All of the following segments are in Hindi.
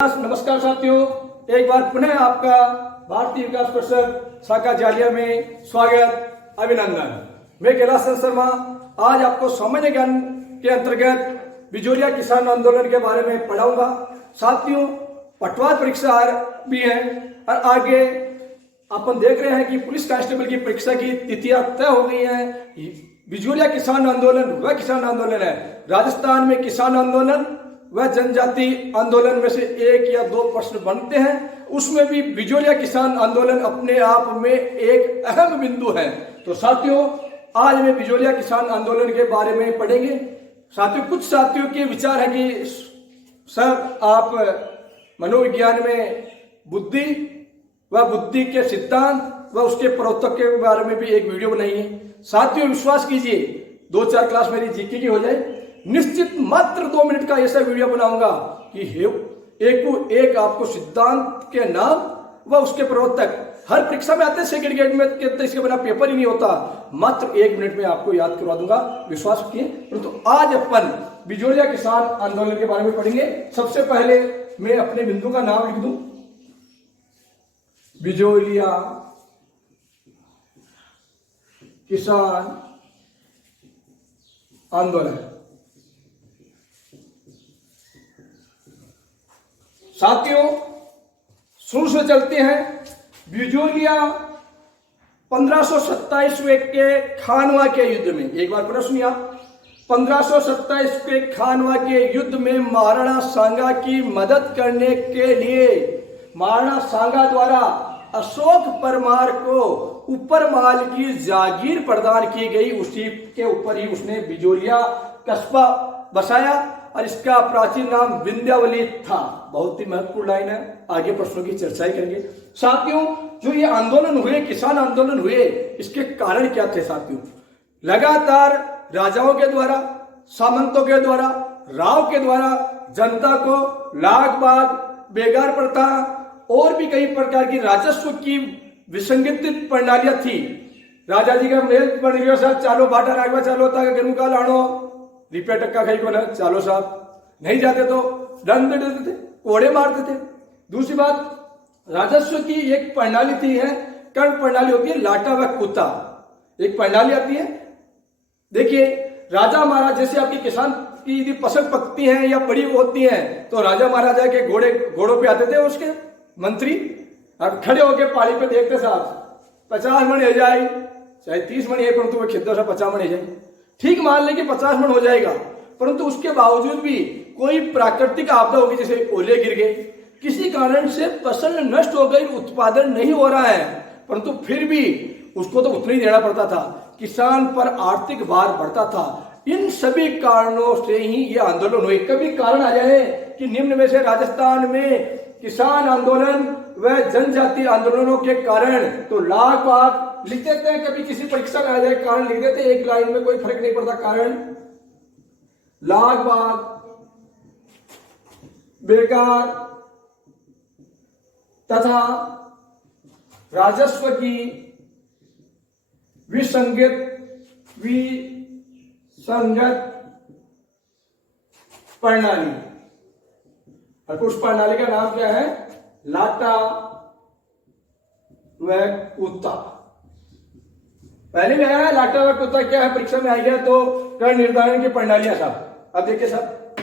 नमस्कार साथियों, एक बार पुनः आपका भारतीय विकास परिषद शाखा जालिया में स्वागत, अभिनंदन। मैं कैलाश शर्मा आज आपको सामान्य ज्ञान के अंतर्गत बिजोलिया किसान आंदोलन के बारे में पढ़ाऊंगा। साथियों, पटवार परीक्षा भी है और आगे अपन देख रहे हैं कि पुलिस कांस्टेबल की परीक्षा की तिथियां तय हो गई हैं। बिजोलिया किसान आंदोलन वह किसान आंदोलन है, राजस्थान में किसान आंदोलन वह जनजाति आंदोलन में से एक या दो प्रश्न बनते हैं, उसमें भी बिजोलिया किसान आंदोलन अपने आप में एक अहम बिंदु है। तो साथियों, आज में बिजोलिया किसान आंदोलन के बारे में पढ़ेंगे। साथियों, कुछ साथियों के विचार है कि सर आप मनोविज्ञान में बुद्धि व बुद्धि के सिद्धांत व उसके प्रवर्तक के बारे में भी एक वीडियो बनाई है। साथियों, विश्वास कीजिए 2-4 क्लास मेरी जीके की हो जाए, निश्चित मात्र 2 मिनट का ऐसा वीडियो बनाऊंगा कि एक को एक आपको सिद्धांत के नाम व उसके प्रवर्तक हर परीक्षा में आते हैं, सेकंड ग्रेड में कहते इसके बिना पेपर ही नहीं होता। मात्र 1 मिनट में आपको याद करवा दूंगा, विश्वास रखिए। परंतु आज अपन बिजोलिया किसान आंदोलन के बारे में पढ़ेंगे। सबसे पहले मैं अपने बिंदु का नाम लिख दूं, बिजोलिया किसान आंदोलन। साथियों, शुरू से चलते हैं। बिजोलिया 1527 के खानवा के युद्ध में, एक बार पूरा सुनिए आप, 1527 के खानवा के युद्ध में महाराणा सांगा की मदद करने के लिए महाराणा सांगा द्वारा अशोक परमार को ऊपर माल की जागीर प्रदान की गई। उसी के ऊपर ही उसने बिजोलिया कस्बा बसाया और इसका प्राचीन नाम विंध्यावली था। बहुत ही महत्वपूर्ण लाइन है, आगे प्रश्नों की चर्चा करेंगे। साथियों, जो ये आंदोलन हुए, किसान आंदोलन हुए, इसके कारण क्या थे साथियों? लगातार राजाओं के द्वारा, सामंतों के द्वारा, राव के द्वारा जनता को लाग बाग, बेगार प्रथा और भी कई प्रकार की राजस्व की विसंगठित प्रणालियां थी। राजा जी का मेल बन गया, साहब चालो बाटा रागवा चालो होता है, गेहूं का लाणो रिपया टक्का खाई को ना चालो साहब, नहीं जाते तो दंड दे देते थे, कोड़े मारते थे। दूसरी बात, राजस्व की एक प्रणाली थी है, कर्ण प्रणाली होती है, लाटा व कुत्ता एक प्रणाली आती है। देखिए, राजा महाराज जैसे आपकी किसान की यदि फसल पकती हैं या बड़ी होती हैं तो राजा महाराजा के घोड़ों पे आते थे उसके मंत्री, और खड़े होकर पाली पे देखते साहब 50 मन हो जाए, चाहे 30 मन है, परंतु वो खेतों से 50 मन हो जाए, ठीक मान ले कि 50 मन हो जाएगा। परंतु उसके बावजूद भी कोई प्राकृतिक आपदा होगी, जैसे ओले गिर गए, किसी कारण से फसल नष्ट हो गई, उत्पादन नहीं हो रहा है, परंतु फिर भी उसको तो उतना ही देना पड़ता था, किसान पर आर्थिक भार बढ़ता था। इन सभी कारणों से ही ये आंदोलन हुए। कभी कारण आ जाए कि निम्न में से राजस्थान में किसान आंदोलन व जनजाति आंदोलनों के कारण तो लाख बाग लिख देते हैं, कभी किसी परीक्षा में आ जाए कारण लिख देते हैं, एक लाइन में कोई फर्क नहीं पड़ता। कारण लाख बाग, बेकार तथा राजस्व की विसंगत प्रणाली, और उस प्रणाली का नाम क्या है? लाटा व कुत्ता। पहले में आया है लाटा व कुत्ता क्या है, परीक्षा में आ गया तो कर निर्धारण की प्रणालियां साहब। अब देखिए साहब,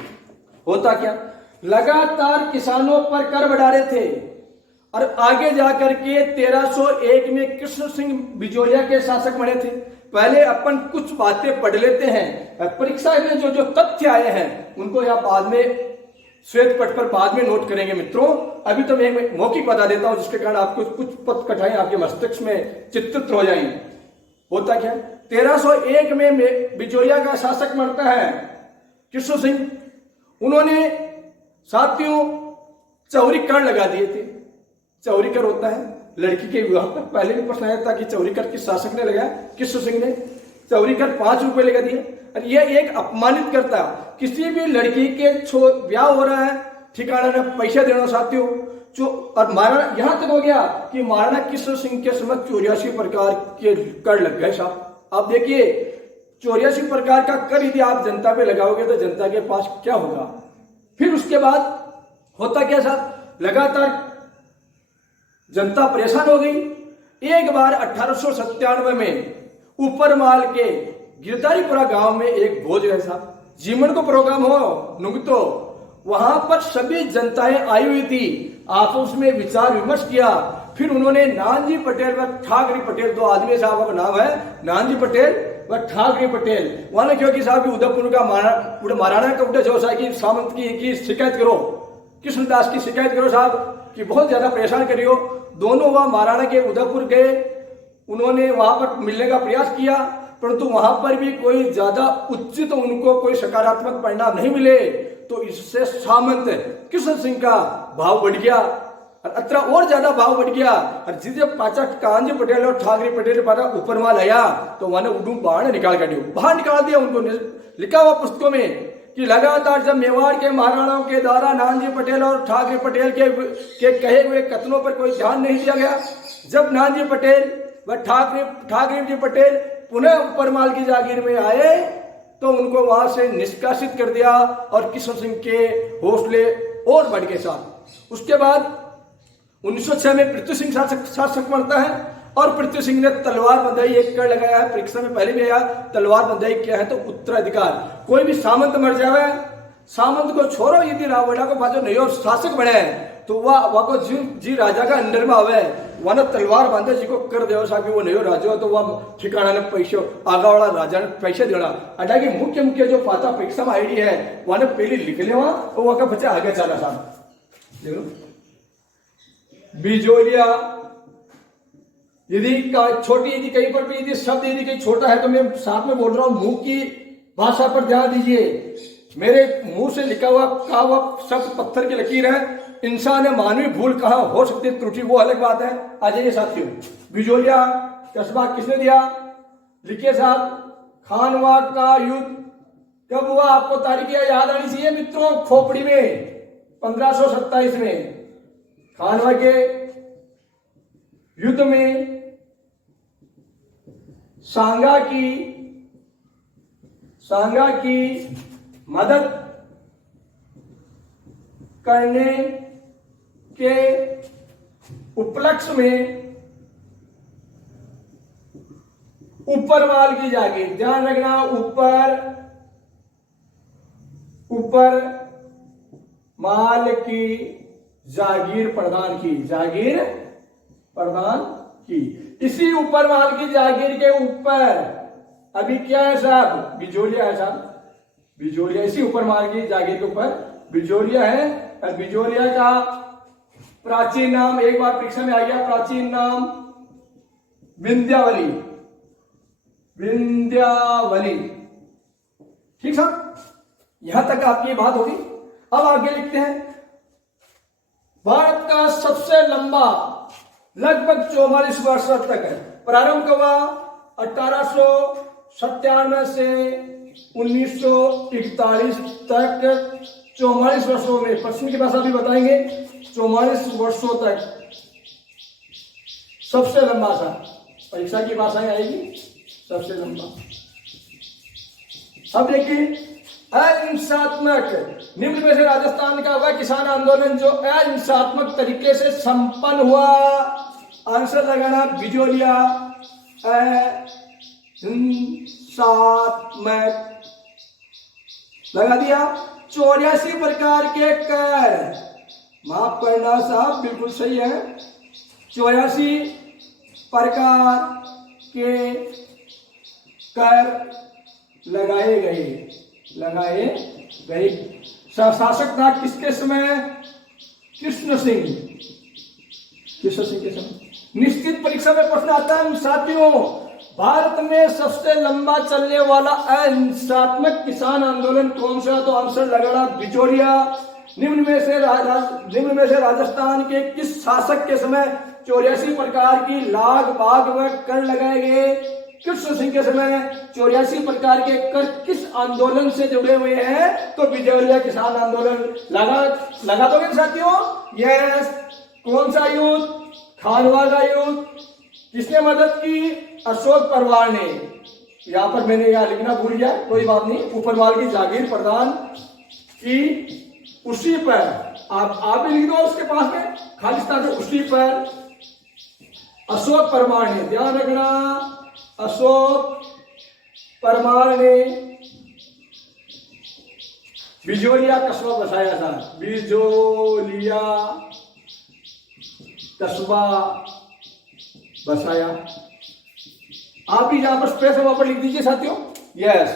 होता क्या, लगातार किसानों पर कर बढ़ा रहे थे और आगे जाकर के 1301 में कृष्ण सिंह बिजोलिया के शासक बने थे। पहले अपन कुछ बातें पढ़ लेते हैं, परीक्षा में जो तथ्य आए हैं उनको या बाद में श्वेत पट पर बाद में नोट करेंगे मित्रों। अभी तो मैं मौखिक बता देता हूं, जिसके कारण आपको कुछ पद कठाएं आपके मस्तिष्क में चित्रित हो जाएंगे। होता क्या, 1301 में बिजोलिया का शासक बनता है कृष्ण सिंह। उन्होंने साथियों चौरी कर लगा दिए थे। चौरी कर होता है लड़की के विवाह पर, पहले भी प्रश्न आया था कि चौरी कर किस शासक ने लगाया? कृष्ण सिंह ने। चौरी कर 5 रुपए लगा दिए, और यह एक अपमानित करता, किसी भी लड़की के ब्याह हो रहा है, ठिकाना ने पैसे देना साथियों। और महाराणा यहां तक हो गया कि महाराणा कृष्ण सिंह के समय 84 प्रकार के कर लग गए साहब। आप देखिए, 84 प्रकार का कर यदि आप जनता पे लगाओगे तो जनता के पास क्या होगा? फिर उसके बाद होता क्या साहब, लगातार जनता परेशान हो गई। एक बार 1897 में ऊपरमाल के गिरधारीपुरा गांव में एक भोज है साहब, जीवन को प्रोग्राम हो नुंग, तो वहां पर सभी जनताएं आई हुई थी, आपस में विचार विमर्श किया। फिर उन्होंने नानजी पटेल व ठाकरे पटेल, दो आदमी साहब का नाम है, नानजी पटेल व ठाकरे पटेल, वहां क्योंकि साहब उदयपुर का महाराणा का उड्डा जो की सामंत की शिकायत करो, कृष्णदास की शिकायत करो साहब कि बहुत ज्यादा परेशान करियो। दोनों वहां महाराणा के उदयपुर गए, उन्होंने वहां पर मिलने का प्रयास किया, परंतु वहां पर भी कोई ज्यादा उचित उनको कोई सकारात्मक परिणाम नहीं मिले। तो इससे सामंत कृष्ण सिंह का भाव बढ़ गया, अतरा और ज्यादा भाव बढ़ गया। और जिसे पाचा कांजी पटेल और ठाकरे पटेल द्वारा ऊपरमाल आया तो वहां उडू बाहर निकाल कर दिया, बाहर निकाल दिया उनको। लिखा हुआ पुस्तकों में कि लगातार जब मेवाड़ के महाराणाओं के द्वारा नानजी पटेल और ठाकरे पटेल के कहे हुए कथनों पर कोई ध्यान नहीं दिया गया, जब नानजी पटेल व ठाकरे जी पटेल पुनः ऊपरमाल की जागीर में आए तो उनको वहां से निष्कासित कर दिया और कृष्ण सिंह के हौसले और बढ़ गए साहब। उसके बाद 1906 में पृथ्वी सिंह शासक बनता है और पृथ्वी सिंह ने तलवार बंधाई एक कर लगाया है, परीक्षा में पहले भी आया। तलवार बंधाई क्या है तो उत्तराधिकार, कोई भी सामंत मर जावे, सामंत को छोड़ो, यदि रावणा को बाजो नहीं और शासक बने तो वह को जी राजा का अंडर में आवे, वह तलवार बांधे जी को कर दे साहब वो नहीं हो राजा तो वह ठिकाना ने पैसे आगा वाला राजा ने पैसे देना। अटा की मुख्य मुख्य जो पाता परीक्षा में आईडी है वह ने पहले लिख ले और वह का बच्चा आगे चला साहब। देखो बिजोलिया, यदि छोटी यदि कहीं पर भी यदि शब्द यदि कहीं छोटा है तो मैं साथ में बोल रहा हूं, मुंह की भाषा पर ध्यान दीजिए। मेरे मुंह से लिखा हुआ कहा हुआ शब्द पत्थर की लकीर है, इंसान है, मानवीय भूल कहां हो सकती है, त्रुटि वो अलग बात है। आ जाइए साथियों, बिजोलिया कस्बा किसने दिया, लिखिए साहब। खानवा का युद्ध कब हुआ, आपको तारीख याद आनी चाहिए मित्रों, खोपड़ी में 1527 में खानवा के युद्ध में सांगा की मदद करने के उपलक्ष्य में ऊपरमाल की जागीर, ध्यान रखना, ऊपर माल की जागीर प्रदान की। इसी ऊपरमाल की जागीर के ऊपर अभी क्या है साहब, बिजोलिया है साहब, बिजोलिया इसी ऊपरमाल की जागीर के ऊपर बिजोलिया है। और बिजोलिया का प्राचीन नाम एक बार परीक्षा में आ गया, प्राचीन नाम विंध्यावली, ठीक साहब, यहां तक आपकी बात होगी। अब आगे लिखते हैं, भारत का सबसे लंबा लगभग 44 वर्ष तक है, प्रारंभ हुआ 1897 से 1941 तक 44 वर्षों में, पश्चिम की भाषा भी बताएंगे, 44 वर्षों तक सबसे लंबा सा, परीक्षा की भाषाएं आएगी सबसे लंबा। अब देखिए अहिंसात्मक, निम्न में से राजस्थान का वह किसान आंदोलन जो अहिंसात्मक तरीके से संपन्न हुआ, आंसर लगाना बिजोलिया अहिंसात्मक लगा दिया। 84 प्रकार के कर, माफ करना साहब बिल्कुल सही है, 84 प्रकार के कर लगाए गए। शासक था किसके समय, कृष्ण सिंह के समय। निश्चित परीक्षा में प्रश्न आता है साथियों, भारत में सबसे लंबा चलने वाला अहिंसात्मक किसान आंदोलन कौन सा, तो आंसर लगाना बिजोलिया। निम्न में से राजस्थान के किस शासक के समय 84 प्रकार की लाग बाग व कर लगाए गए, कृष्ण सिंह के समय 84 प्रकार के कर किस आंदोलन से जुड़े हुए हैं, तो बिजोलिया किसान आंदोलन। लगा दोगे साथियों, यस। कौन सा युद्ध, खानवा का युद्ध, किसने मदद की, अशोक परवार ने। यहां पर मैंने यहां लिखना भूल गया, कोई बात नहीं, ऊपरमाल की जागीर प्रदान की, उसी पर आप भी लिख दो उसके पास में खालिस्तान से। उसी पर अशोक परमार ने, ध्यान रखना, अशोक परमार ने बिजोलिया कस्बा बसाया था। बिजोलिया कस्बा बसाया। आप भी जहां पर स्पेस है वहां पर लिख दीजिए साथियों। यस।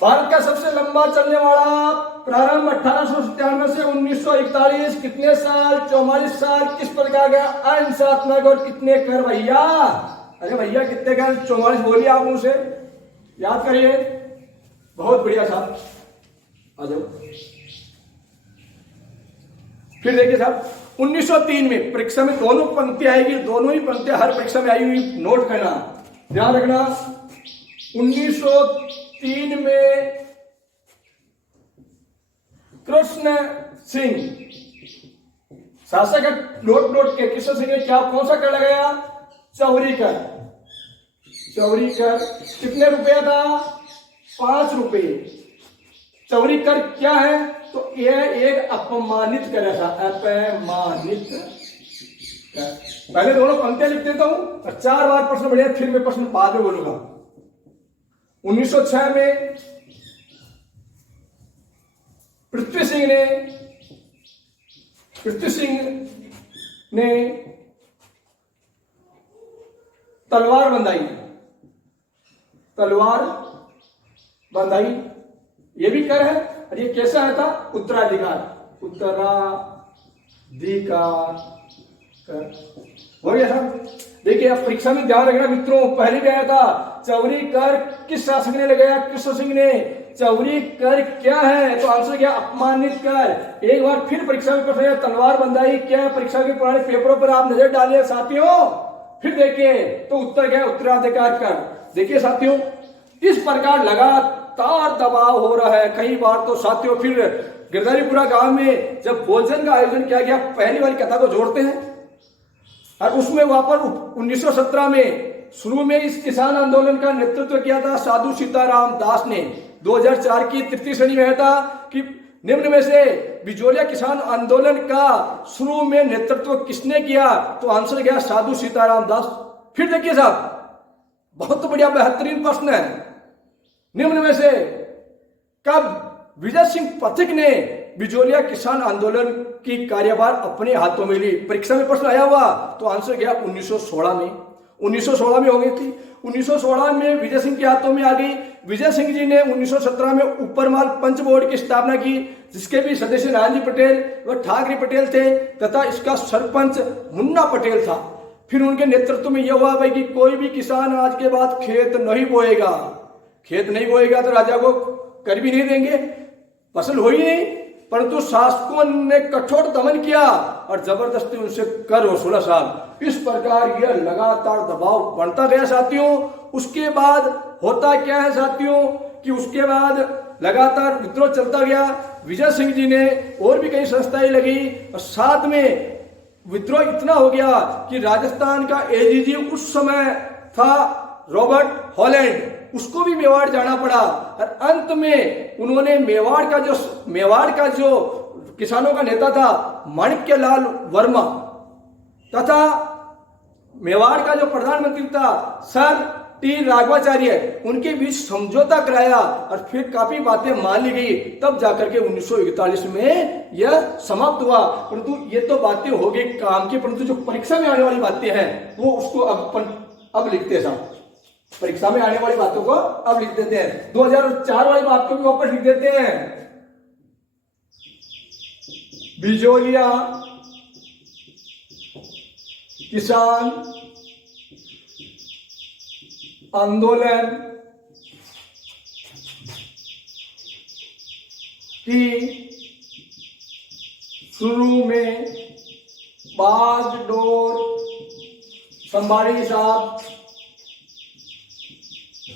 भारत का सबसे लंबा चलने वाला प्रारंभ 1897 से 1941, कितने साल? 44 साल। किस पर कहा गया? अहिंसात्मक। और कितने कर भैया? अरे भैया कितने कर? 44 बोलिए आप मुझसे, याद करिए। बहुत बढ़िया साहब, आ जाओ। फिर देखिए साहब 1903 में परीक्षा में दोनों पंक्ति आएगी, दोनों ही पंक्तियां हर परीक्षा में आई हुई, नोट करना, ध्यान रखना। 1903 में कृष्ण सिंह शासक, नोट के कृष्ण सिंह ने क्या, कौन सा कर लगाया? चौरी कर। चौरी कर कितने रुपया था? 5 रुपये। चौरी कर क्या है? तो यह एक अपमानित कर था, अपमानित कर। पहले दोनों पंक्तियां लिख देता हूं और 4 बार प्रश्न बढ़िया, फिर मैं प्रश्न बाद में बोलूंगा। 1906 में पृथ्वी सिंह ने तलवार बंधाई। ये भी कर है। और ये कैसा है था? उत्तराधिकार कर। हो गया साहब। देखिए अब परीक्षा में ध्यान रखना मित्रों, पहले भी आया था चौरी कर किस शासक ने लगाया? कृष्ण सिंह ने। चौरी कर क्या है? तो आंसर क्या? अपमानित कर। एक बार फिर परीक्षा में पूछा, तलवार बंधाई क्या है? परीक्षा के पुराने पेपरों पर आप नजर डालिए साथियों, फिर देखिए तो उत्तर क्या है? उत्तराधिकार कर। देखिए साथियों, इस प्रकार लगातार दबाव हो रहा है। कई बार तो साथियों फिर गिरधारीपुरा गांव में जब भोजन का आयोजन किया गया, पहली वाली कथा को जोड़ते हैं और उसमें वहां पर 1917 में शुरू में इस किसान आंदोलन का नेतृत्व किया था साधु सीताराम दास ने। 2004 की तृतीय श्रेणी में था कि निम्न में से बिजोलिया किसान आंदोलन का शुरू में नेतृत्व किसने किया? तो आंसर गया साधु सीताराम दास। फिर देखिए साहब, बहुत बढ़िया बेहतरीन प्रश्न है। निम्न में से कब विजय सिंह पथिक ने बिजोलिया किसान आंदोलन की कार्यभार अपने हाथों में ली? परीक्षा में प्रश्न आया हुआ, तो आंसर गया 1916 में। 1916 में हो गई थी। 1916 में विजय सिंह के हाथों में आ गई। विजय सिंह जी ने 1917 में ऊपरमाल पंच बोर्ड की स्थापना की, जिसके भी सदस्य नारायण पटेल व ठाकरे पटेल थे तथा इसका सरपंच मुन्ना पटेल था। फिर उनके नेतृत्व में यह हुआ भाई कि कोई भी किसान आज के बाद खेत नहीं बोएगा। खेत नहीं बोएगा तो राजा को कर भी नहीं देंगे, फसल हो ही नहीं। परंतु शासकों ने कठोर दमन किया और जबरदस्ती उनसे कर वसूला साहब। इस प्रकार यह लगातार दबाव बढ़ता गया साथियों। उसके बाद होता क्या है साथियों कि उसके बाद लगातार विद्रोह चलता गया। विजय सिंह जी ने और भी कई संस्थाएं लगी और साथ में विद्रोह इतना हो गया कि राजस्थान का एडीजी उस समय था रॉबर्ट हॉलैंड, उसको भी मेवाड़ जाना पड़ा। और अंत में उन्होंने मेवाड़ का जो किसानों का नेता था माणिक्यलाल वर्मा तथा मेवाड़ का जो प्रधानमंत्री था सर टी राघवाचार्य, उनके बीच समझौता कराया और फिर काफी बातें मान ली गई। तब जाकर के 1941 में यह समाप्त हुआ। परंतु ये तो बातें हो गई काम की, परंतु जो परीक्षा में आने वाली बातें हैं वो उसको अब लिखते हैं साहब। परीक्षा में आने वाली बातों को अब लिख देते हैं। 2004 वाली बात को भी वापस लिख देते हैं। बिजोलिया किसान आंदोलन की शुरू में बागडोर संभाली साहब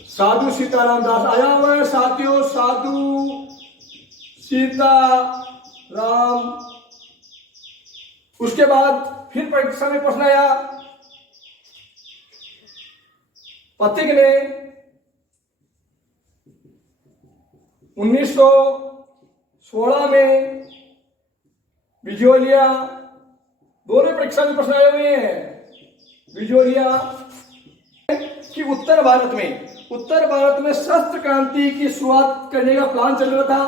साधु सीताराम दास आया हुआ है साथियों। साधु सीताराम। उसके बाद फिर परीक्षा में प्रश्न आया, पथिक ने 1916 में बिजोलिया, दोनों परीक्षा में प्रश्न आए हुए हैं। बिजोलिया कि उत्तर भारत में शस्त्र क्रांति की शुरुआत करने का प्लान चल रहा था।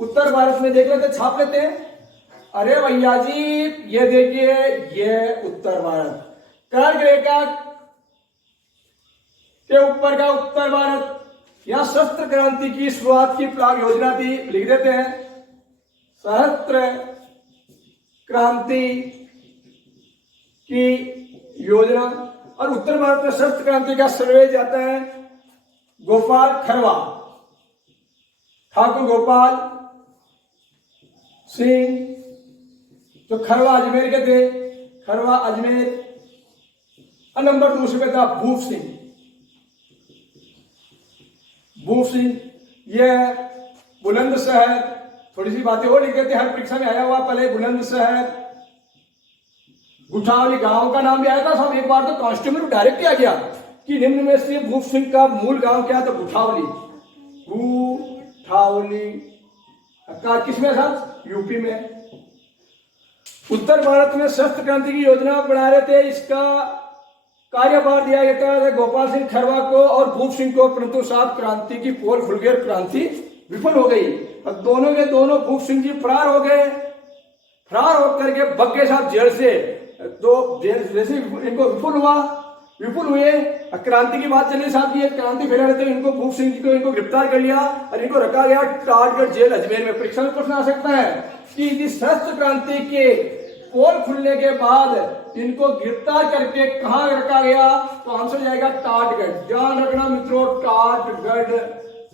उत्तर भारत में देख लेते, छाप लेते हैं। अरे भैया जी, ये देखिए, ये उत्तर भारत, कर्क रेखा के ऊपर का उत्तर भारत, यहां शस्त्र क्रांति की शुरुआत की प्लान योजना थी। लिख देते हैं, शस्त्र क्रांति की योजना। और उत्तर भारत में शस्त्र क्रांति का सर्वे जाता है गोपाल खरवा, ठाकुर गोपाल सिंह, जो खरवा अजमेर के थे, खरवा अजमेर। और नंबर 2 पे था भूप सिंह, यह बुलंदशहर, थोड़ी सी बातें और लिख देते हैं, हर परीक्षा में आया हुआ। पहले बुलंदशहर, गुठावली गांव का नाम भी आया था सब। एक बार तो कांस्टेबल डायरेक्ट किया गया कि निम्न में से भूप सिंह का मूल गांव क्या है, तो गुठावली का किसमें था, यूपी में। उत्तर भारत में शस्त्र क्रांति की योजना बना रहे थे, इसका कार्यभार दिया गया था गोपाल सिंह खरवा को और भूप सिंह को, परंतु साहब क्रांति की पोल खुल गई, क्रांति विफल हो गई। अब दोनों के दोनों भूप सिंह जी फरार हो गए। फरार होकर के भग गए साहब जेल से। तो जैसे इनको विपुल हुए, क्रांति की बात चली साहब की, क्रांति फैला रहे थे, इनको भूप सिंह जी को इनको गिरफ्तार कर लिया और इनको रखा गया टाटगढ़ जेल अजमेर में। परीक्षा में प्रश्न आ सकता है कि इस शस्त्र क्रांति के पोल खुलने के बाद इनको गिरफ्तार करके कहां रखा गया, तो आंसर जाएगा टाटगढ़। ध्यान रखना मित्रों, टाटगढ़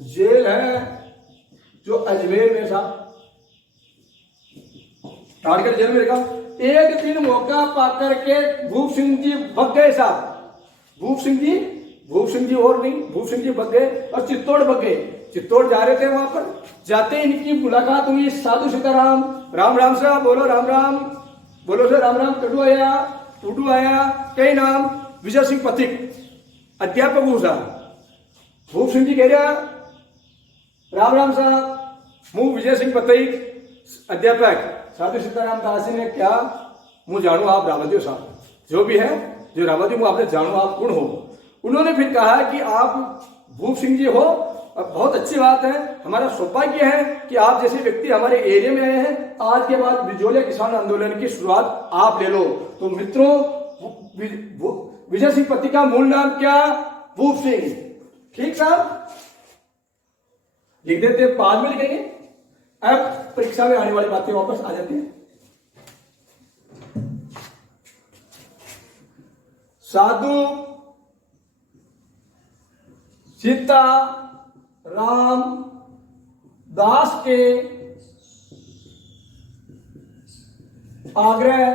जेल है जो अजमेर में था, टाटगढ़ जेल में रखा। एक दिन मौका पाकर के भूप सिंह जी भग गए साहब। भूप सिंह जी और नहीं, भूप सिंह जी भग गए और चित्तौड़ भग गए। चित्तौड़ जा रहे थे, वहां पर जाते इनकी मुलाकात हुई साधु सीताराम। राम राम साहब, बोलो राम राम, बोलो सर राम राम। टूडू आया, कई नाम, विजय सिंह पथिक अध्यापक हूं साहब। भूप सिंह जी कह रहा राम राम साहब, मुंह विजय सिंह पथिक अध्यापक। साधु सीताराम दास ने क्या, मुझे जानू आप रावती हो साहब, जो भी है जो रावती हूं आपने जानू आप कौन हो। उन्होंने फिर कहा कि आप भूप सिंह जी हो, बहुत अच्छी बात है, हमारा सौभाग्य है कि आप जैसे व्यक्ति हमारे एरिया में आए हैं। आज के बाद बिजोलिया किसान आंदोलन की शुरुआत आप ले लो। तो मित्रों, विजय सिंह पति का मूल नाम क्या, भूप सिंह। ठीक साहब, लिख देते, बाद में लिखेंगे। अब परीक्षा में आने वाली बातें वापस आ जाती हैं। साधु सीता राम दास के आग्रह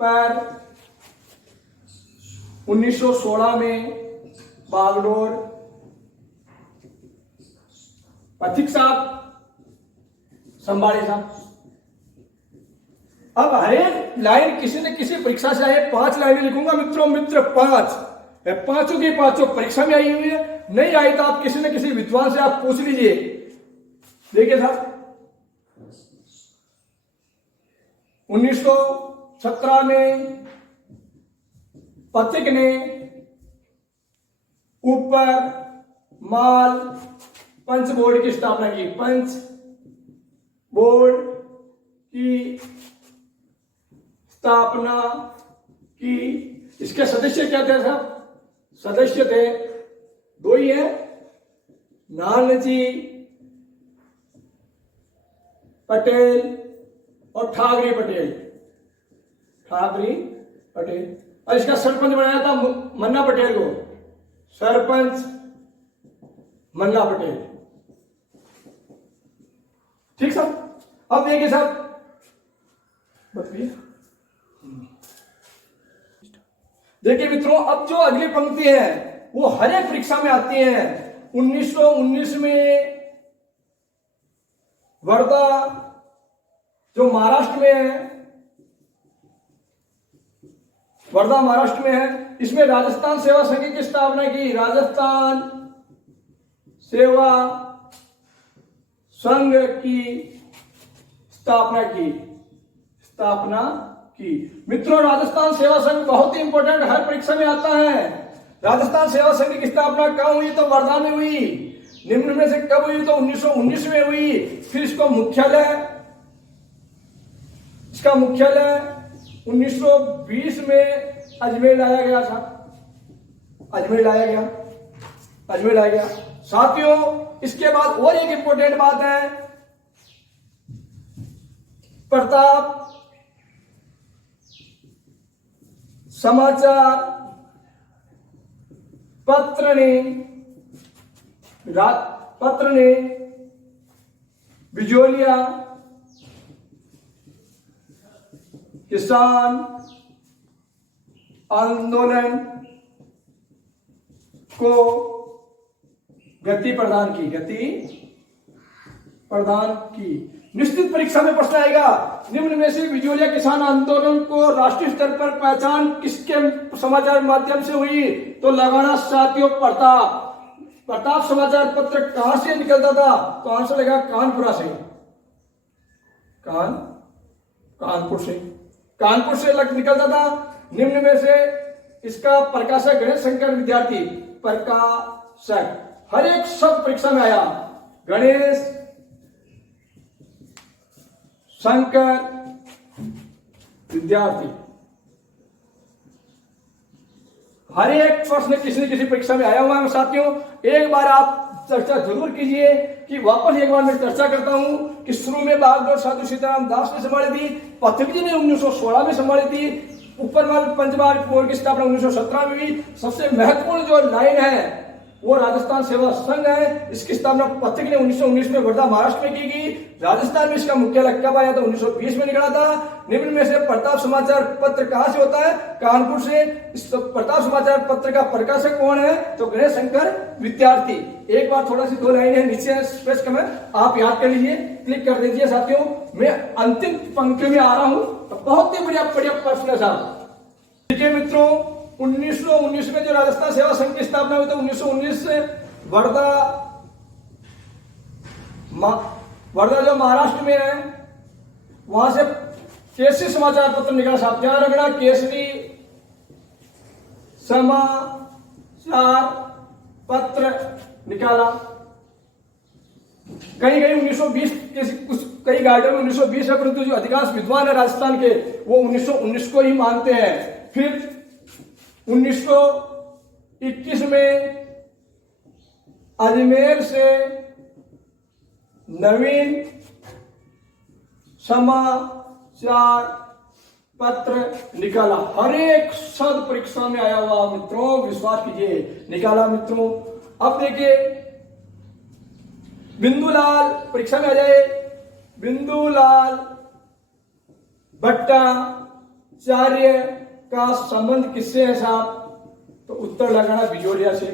पर 1916 में बागडोर पथिक साहब संभाले साहब। अब हर एक लाइन किसी न किसी परीक्षा से आए, 5 लाइनें लिखूंगा मित्रों, मित्र 5, पांचों की पांचों परीक्षा में आई हुई है। नहीं आई तो आप किसी न किसी विद्वान से आप पूछ लीजिए। देखिए साहब, 1917 में पथिक ने ऊपर माल पंच बोर्ड की स्थापना की। पंच बोर्ड की स्थापना की। इसके सदस्य क्या थे साहब, सदस्य थे 2 ही है, नानाजी पटेल और ठाकरे पटेल। और इसका सरपंच बनाया था मन्ना पटेल को, सरपंच मन्ना पटेल। ठीक साहब, अब देखिए साहब, देखिए मित्रों, अब जो अगली पंक्ति है वो हर एक परीक्षा में आती है। 1919 में वर्धा जो महाराष्ट्र में है, वर्धा महाराष्ट्र में है, इसमें राजस्थान सेवा संघ की स्थापना की। राजस्थान सेवा संघ की स्थापना की। स्थापना की। मित्रों, राजस्थान सेवा संघ बहुत ही इंपॉर्टेंट, हर परीक्षा में आता है। राजस्थान सेवा संघ की स्थापना कब हुई? तो वर्धा में हुई। निम्न में से कब हुई? तो 1919 में हुई। फिर इसका मुख्यालय 1920 में अजमेर लाया गया। साथियों, इसके बाद और एक इंपॉर्टेंट बात है, प्रताप समाचार पत्र ने बिजोलिया किसान आंदोलन को गति प्रदान की। निश्चित परीक्षा में प्रश्न आएगा, निम्न में से बिजोलिया किसान आंदोलन को राष्ट्रीय स्तर पर पहचान किसके समाचार माध्यम से हुई? तो लगाना साथियों, प्रताप समाचार पत्र कहां से निकलता था? तो आंसर लगा कानपुर से निकलता था। निम्न में से इसका प्रकाशक गणेश शंकर विद्यार्थी। प्रकाशक हर एक शब्द परीक्षा में आया, गणेश शंकर विद्यार्थी। हर एक प्रश्न किसी न किसी परीक्षा में आया हुआ है। साथियों, एक बार आप चर्चा जरूर कीजिए कि वापस एक बार मैं चर्चा करता हूं कि शुरू में बागडोर साधु सीताराम दास ने संभाली थी, पथिक जी ने 1916 में संभाली थी, ऊपरवाल पंचवार बोर्ड की स्थापना 1917 में हुई। सबसे महत्वपूर्ण जो लाइन है वो राजस्थान सेवा संघ है। इसकी स्थापना पथिक ने 1919 में वर्धा महाराष्ट्र में की गई। राजस्थान में इसका मुख्यालय कब आया? तो 1920 में निकला था। निम्न में से प्रताप समाचार पत्र कहां से होता है? कानपुर से। इस प्रताप समाचार पत्र का प्रकाशक कौन है? तो गणेश शंकर विद्यार्थी। एक बार थोड़ा सी 2 लाइनें नीचे स्पेस कम है, आप याद कर लीजिए, क्लिक कर दीजिए। साथियों, मैं अंतिम पंक्ति में आ रहा हूं, तो बहुत ही बढ़िया प्रश्न है साहब। ठीक है मित्रों, 1919 में जो राजस्थान सेवा संघ की स्थापना हुई, तो 1919 से वर्धा जो महाराष्ट्र में है, वहां से केसरी समाचार पत्र निकला। साहब ध्यान रखना, केसरी समाचार पत्र निकाला। कहीं 1920, कई गाइडर में 1920 है, परंतु जो अधिकांश विद्वान है राजस्थान के वो 1919 को ही मानते हैं। फिर 1921 में अजमेर से नवीन समाचार पत्र निकाला। हर एक शब्द परीक्षा में आया हुआ मित्रों, विश्वास कीजिए, निकाला मित्रों। अब देखिए, बिंदुलाल परीक्षा में आ जाए, बिंदुलाल भट्टाचार्य का संबंध किससे है साहब? तो उत्तर लगाना बिजोलिया से।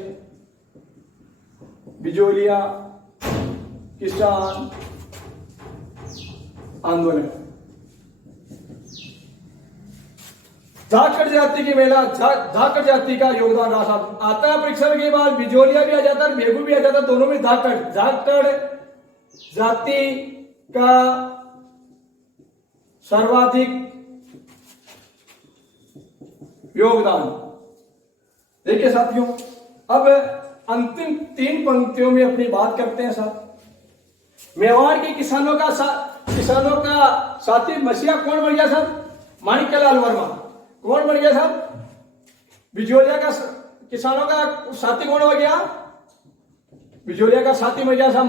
बिजोलिया किसान आंदोलन। झाकड़ जाति की महिला, झाकड़ जाति का योगदान रहा साहब। आता है परीक्षा के बाद, बिजोलिया भी आ जाता है, बेगू भी आ जाता है, दोनों में झाकड़ जाति का सर्वाधिक योगदान। देखिए साथियों, अब अंतिम 3 पंक्तियों में अपनी बात करते हैं साहब। मेवाड़ के किसानों का साथी मसीहा कौन बन गया साहब? माणिक्यलाल वर्मा। कौन बन गया साहब? बिजोलिया का किसानों का साथी कौन हो गया? बिजोलिया का साथी बन गया साहब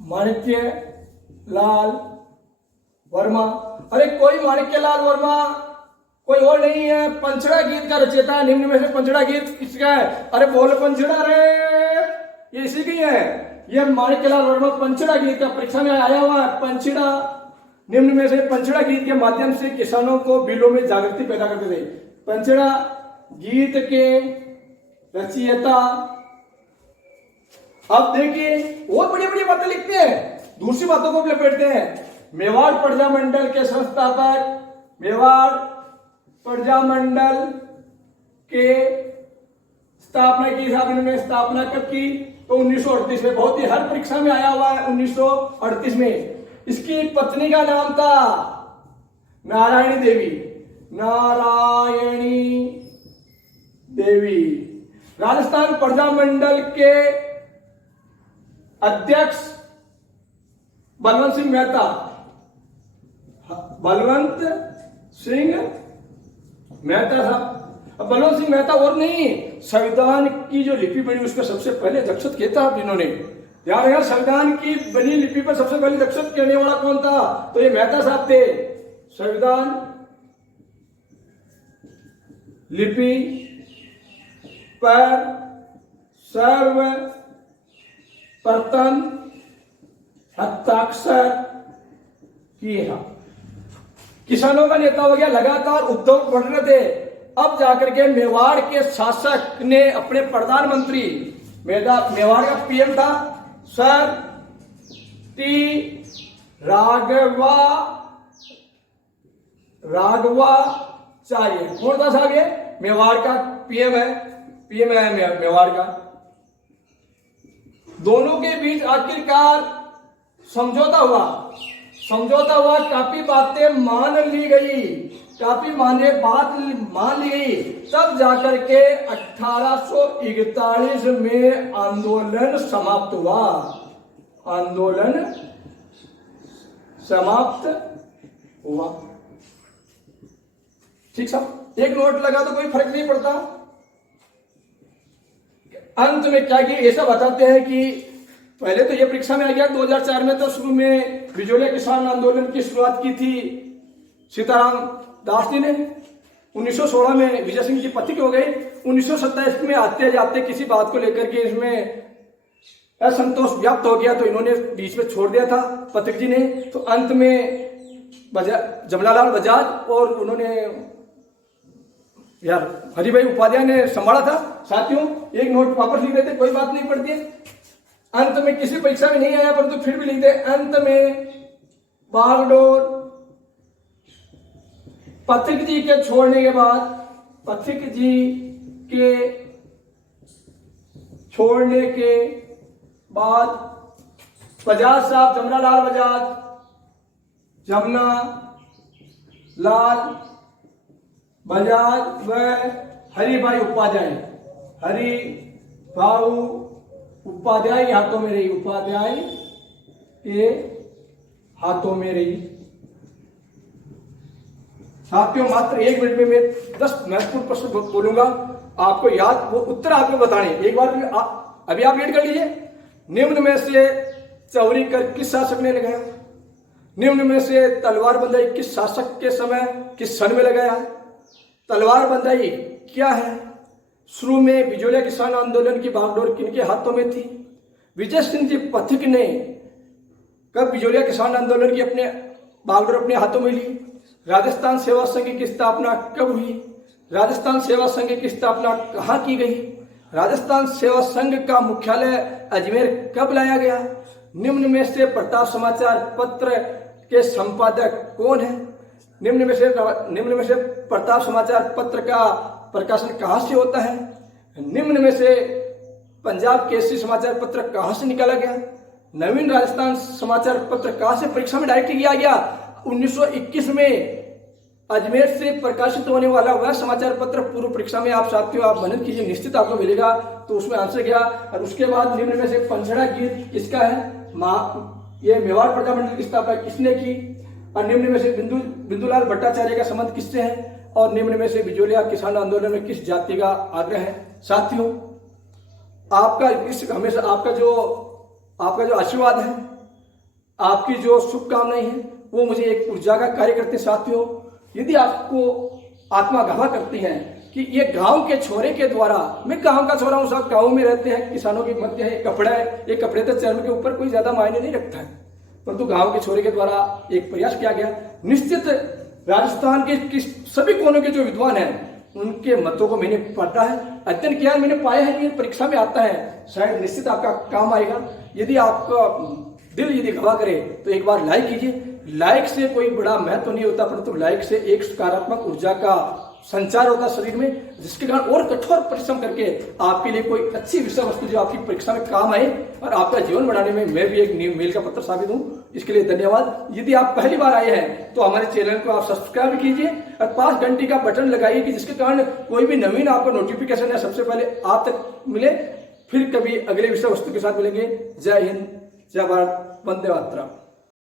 माणिक्यलाल वर्मा। अरे कोई माणिक्यलाल वर्मा कोई और नहीं है, पंचड़ा गीत का रचयिता है। निम्न में से पंचड़ा गीत किसका है? अरे बोल पंचड़ा रे, ये इसी की है। ये माणिक्यलाल वर्मा पंचड़ा गीत का परीक्षा में आया हुआ है। पंचड़ा, निम्न में से पंचड़ा गीत के माध्यम से किसानों को बिलों में जागृति पैदा करते थे। पंचड़ा गीत के रचयिता। अब देखिए, और बड़ी बड़ी बातें लिखते हैं, दूसरी बातों को लपेटते हैं। मेवाड़ प्रजा मंडल के संस्थापक, मेवाड़ प्रजा मंडल के स्थापना की साहब इन्होंने। स्थापना कब की? तो 1938 में। बहुत ही हर परीक्षा में आया हुआ है 1938 में। इसकी पत्नी का नाम था नारायणी देवी। नारायणी देवी राजस्थान प्रजा मंडल के अध्यक्ष बलवंत सिंह मेहता। बलवंत सिंह मेहता था। अब बलवंत सिंह मेहता और नहीं, संविधान की जो लिपि बनी उसमें सबसे पहले दस्तखत किया था जिन्होंने। याद है, संविधान की बनी लिपि पर सबसे पहले दस्तखत करने वाला कौन था? तो ये मेहता साहब थे। संविधान लिपि पर सर्वप्रथम हस्ताक्षर किया। किसानों का नेता हो गया, लगातार उद्योग बढ़ रहे थे। अब जाकर के मेवाड़ के शासक ने अपने प्रधानमंत्री, मेवाड़ का पीएम था सर टी राघवाचार्य। कौन था साहब ये? मेवाड़ का पीएम है मेवाड़ का। दोनों के बीच आखिरकार समझौता हुआ। काफी बातें मान ली गई, बात मान ली गई। तब जाकर के 1841 में आंदोलन समाप्त हुआ। ठीक साहब, एक नोट लगा तो कोई फर्क नहीं पड़ता। अंत में क्या कि ऐसा बताते हैं कि पहले तो ये परीक्षा में आ गया 2004 में। तो शुरू में बिजोलिया किसान आंदोलन की शुरुआत की थी सीताराम दास जी ने। 1916 में विजय सिंह जी पथिक हो गए। 1927 में आते जाते किसी बात को लेकर के इसमें असंतोष व्याप्त हो गया तो इन्होंने बीच में छोड़ दिया था पथिक जी ने। तो अंत में जमनालाल बजाज और उन्होंने हरिभाई उपाध्याय ने संभाला था। साथियों, एक नोट वापस लिख देते, कोई बात नहीं पड़ती। अंत में किसी परीक्षा में नहीं आया परंतु फिर भी लिख दे। अंत में बागडोर पथिक जी के छोड़ने के बाद बजाज साहब, जमनालाल बजाज व हरिभाई उपाध्याय के हाथों में रही। साथियों, मात्र 1 मिनट में मैं 10 महत्वपूर्ण प्रश्न बोलूंगा, आपको याद, वो उत्तर आपको बताने। एक बार अभी आप रीड कर लीजिए। निम्न में से चौरी कर किस शासक ने लगाया? निम्न में से तलवार बंदाई किस शासक के समय, किस सन में लगाया? तलवार बंदाई क्या है? शुरू में बिजोलिया किसान आंदोलन की बागडोर किनके हाथों में थी? विजय सिंह जी पथिक ने कब बिजोलिया किसान आंदोलन की बागडोर अपने हाथों में ली? राजस्थान सेवा संघ की स्थापना कब हुई? राजस्थान सेवा संघ की स्थापना कहाँ की गई? राजस्थान सेवा संघ का मुख्यालय अजमेर कब लाया गया? निम्न में से प्रताप समाचार पत्र के संपादक कौन है? निम्न में से प्रताप समाचार पत्र का प्रकाशन कहाँ से होता है? निम्न में से पंजाब केसरी समाचार पत्र कहाँ से निकाला गया? नवीन राजस्थान समाचार पत्र कहाँ से परीक्षा में डायरेक्ट किया गया? 1921 में अजमेर से प्रकाशित होने वाला वह समाचार पत्र पूर्व परीक्षा में आप मेहनत कीजिए, निश्चित आपको मिलेगा। तो उसमें आंसर गया। और उसके बाद निम्न में से पंचड़ा गीत किसका है? ये मेवाड़ प्रजा मंडल की स्थापना किसने की? और निम्न में से बिंदुलाल भट्टाचार्य का संबंध किससे है? और निम्न में से बिजोलिया किसान आंदोलन में किस जाति का आग्रह है? साथियों, हमेशा आपका जो आशीर्वाद है, आपकी जो शुभकामनाएं हैं, वो मुझे एक ऊर्जा का कार्य करते। साथियों, यदि आपको आत्मा गवाह करती है कि ये गांव के छोरे के द्वारा, मैं गांव का छोरा हूं साहब, गांव में रहते हैं, किसानों की मध्य है, कपड़ा है, ये कपड़े तो चर्म के ऊपर कोई ज्यादा मायने नहीं रखता है, परंतु गांव के छोरे के द्वारा एक प्रयास किया गया। निश्चित राजस्थान के सभी कोनों के जो विद्वान हैं उनके मतों को मैंने पढ़ा है, अध्ययन किया है, मैंने पाया है कि परीक्षा में आता है, शायद निश्चित आपका काम आएगा। यदि आपका दिल यदि गवाह करे तो एक बार लाइक कीजिए। लाइक से कोई बड़ा महत्व नहीं होता, परंतु लाइक से एक सकारात्मक ऊर्जा का संचार होता शरीर में, जिसके कारण और कठोर परिश्रम करके आपके लिए कोई अच्छी विषय वस्तु जो आपकी परीक्षा में काम आए और आपका जीवन बढ़ाने में मैं भी एक मील का पत्थर साबित हूं। इसके लिए धन्यवाद। यदि आप पहली बार आए हैं तो हमारे चैनल को आप सब्सक्राइब कीजिए और 5 घंटी का बटन लगाइए कि जिसके कारण कोई भी नवीन आपको नोटिफिकेशन है सबसे पहले आप तक मिले। फिर कभी अगले विषय वस्तु के साथ मिलेंगे। जय हिंद, जय भारत, वंदे मातरम।